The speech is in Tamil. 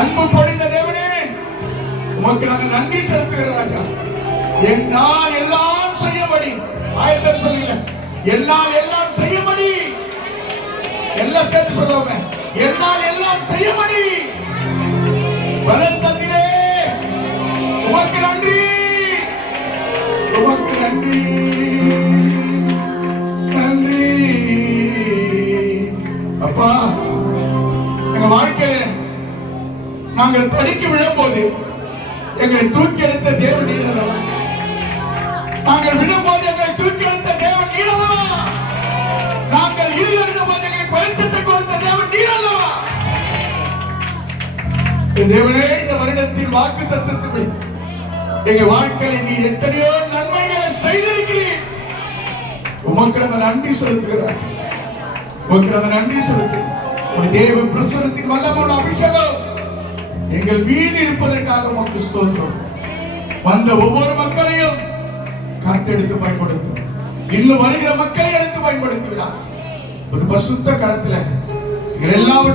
அன்பு பொழிந்த தேவனே, உமக்கு நாங்கள் நன்றி செலுத்துகிறோம் ராஜா. என்னால் எல்லாம் செய்யபடி, ஆயத்தம் சொல்லல, என்னால் எல்லாம் செய்யபடி, எல்லாம் சேர்த்து சொல்லுவாங்க, என்னால் எல்லாம் செய்யபடி பலன் தந்திரே, உமக்கு நன்றி, உமக்கு நன்றி, நன்றி அப்பா. எங்க வாழ்க்கையில நாங்கள் தடுக்கி விழும்போது எங்களை தூக்கி எடுத்த தேவன் நீர் அல்லவா? நாங்கள் விழும்போது எங்களை தூக்கி எடுத்த தேவன் நீர் அல்லவா? நாங்கள் இருளில் இருந்தபோது எங்களுக்கு வெளிச்சத்தை கொடுத்த தேவன் நீர் அல்லவா? தேவனே, இந்த வருடத்தின் வாக்கு தத்தத்தின்படி எங்க வாழ்க்கையில் நீர் எத்தனையோ நன்மைகளை செய்திருக்கிறீர். உமக்கு நாங்கள் நன்றி செலுத்துகிறார். உமக்கு நாங்கள் நன்றி செலுத்துகிறோம். உடைய தேவ பிரசன்னத்தின் வல்லமையுள்ள அபிஷேகம் எங்கள் மீது இருப்பதற்காக உமக்கு ஸ்தோத்திரம். வந்த ஒவ்வொரு மக்களையும் கருத்தெடுத்து பயன்படுத்தும். இன்னும் வருகிற மக்களை எடுத்து பயன்படுத்துகிறார். ஒரு பசுத்த கரத்துல எல்லாவற்றையும்